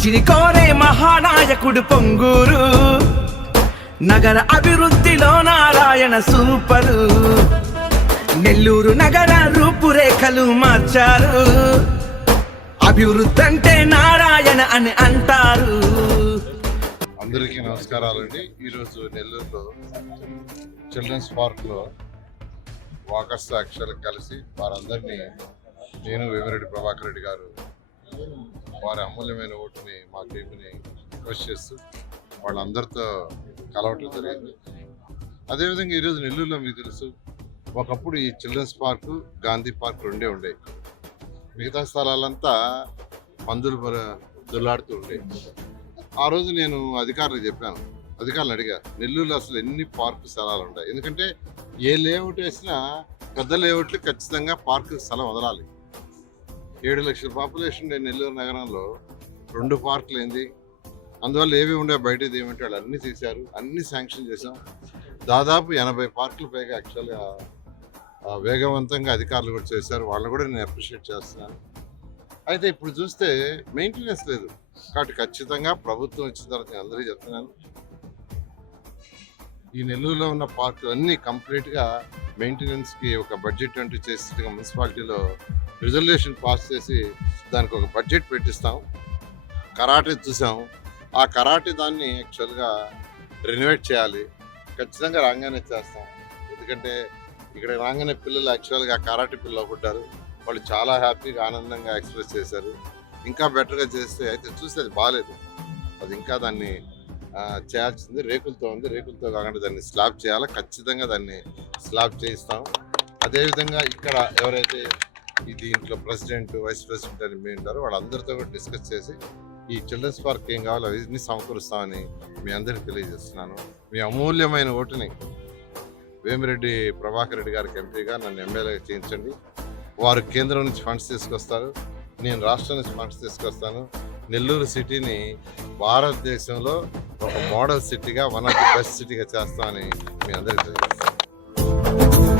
మంచిని కోరే మహానాయకుడు పొంగూరు. నగర అభివృద్ధిలో నారాయణ సూపరు. నెల్లూరు నగర రూపురేఖలు మార్చారు. అభివృద్ధి అంటే నారాయణ అని అంటారు. అందరికీ నమస్కారాలండి. ఈరోజు నెల్లూరులో చిల్డ్రన్స్ పార్క్లో వాకర్స్ యాక్చువల్ కలిసి వారందరినీ నేను వేమిరెడ్డి ప్రభాకర్ రెడ్డి గారు వారి అమూల్యమైన ఓటుని మా టీంని రిక్వెస్ట్ చేస్తూ వాళ్ళందరితో కలవటం జరిగింది. అదేవిధంగా ఈరోజు నెల్లూరులో మీకు తెలుసు ఒకప్పుడు ఈ చిల్డ్రన్స్ పార్కు గాంధీ పార్క్ రెండే ఉండేవి. మిగతా స్థలాలంతా పందులు బర- దొల్లాడుతూ ఉండేవి. ఆ రోజు నేను అధికారులకు చెప్పాను అధికారులు అడిగా నెల్లూరులో అసలు ఎన్ని పార్కు స్థలాలు ఉంటాయి? ఎందుకంటే ఏ లేఅవుట్ వేసినా పెద్ద లేఅవుట్లు ఖచ్చితంగా పార్కు స్థలం వదలాలి. ఏడు లక్షల పాపులేషన్ ఉండే నెల్లూరు నగరంలో రెండు పార్కులు ఏంది అందువల్ల ఏవి ఉండే బయట ఏమంటే వాళ్ళు అన్నీ తీశారు అన్నీ శాంక్షన్ చేశాం. దాదాపు ఎనభై పార్కులు పైగా యాక్చువల్గా వేగవంతంగా అధికారులు కూడా చేశారు. వాళ్ళని కూడా నేను అప్రిషియేట్ చేస్తున్నాను. అయితే ఇప్పుడు చూస్తే మెయింటెనెన్స్ లేదు. కాబట్టి ఖచ్చితంగా ప్రభుత్వం వచ్చిన తర్వాత నేను అందరికీ చెప్తున్నాను. ఈ నెల్లూరులో ఉన్న పార్కులు అన్నీ కంప్లీట్గా మెయింటెనెన్స్కి ఒక బడ్జెట్ అంటూ చేసినట్టుగా మున్సిపాలిటీలో రిజర్వేషన్ పాస్ చేసి దానికి ఒక బడ్జెట్ పెట్టిస్తాం. కరాటే చూసాం. ఆ కరాటే దాన్ని యాక్చువల్గా రెనోవేట్ చేయాలి. ఖచ్చితంగా రాగానే చేస్తాం. ఎందుకంటే ఇక్కడ రాగానే పిల్లలు యాక్చువల్గా కరాటే పిల్లలు పుట్టారు. వాళ్ళు చాలా హ్యాపీగా ఆనందంగా ఎక్స్ప్రెస్ చేశారు. ఇంకా బెటర్గా చేస్తే అయితే చూస్తే అది బాగాలేదు అది ఇంకా దాన్ని చేయాల్సింది రేకులతో ఉంది. రేకులతో కాకుండా దాన్ని స్లాబ్ చేయాలి. ఖచ్చితంగా దాన్ని స్లాబ్ చేయిస్తాం. అదేవిధంగా ఇక్కడ ఎవరైతే ఈ దీంట్లో ప్రెసిడెంట్ వైస్ ప్రెసిడెంట్ అని మీ ఉంటారో వాళ్ళందరితో కూడా డిస్కస్ చేసి ఈ చిల్డ్రన్స్ పార్క్ ఏం కావాలో అవన్నీ సమకూరుస్తామని మీ అందరికీ తెలియజేస్తున్నాను. మీ అమూల్యమైన ఓటుని వేమిరెడ్డి ప్రభాకర్ రెడ్డి గారికి ఎంపీగా నన్ను ఎమ్మెల్యే చేయించండి. వారు కేంద్రం నుంచి ఫండ్స్ తీసుకొస్తారు. నేను రాష్ట్రం నుంచి ఫండ్స్ తీసుకొస్తాను. నెల్లూరు సిటీని భారతదేశంలో ఒక మోడల్ సిటీగా వన్ ఆఫ్ ది బెస్ట్ సిటీగా చేస్తామని మీ అందరికీ తెలియజేస్తాను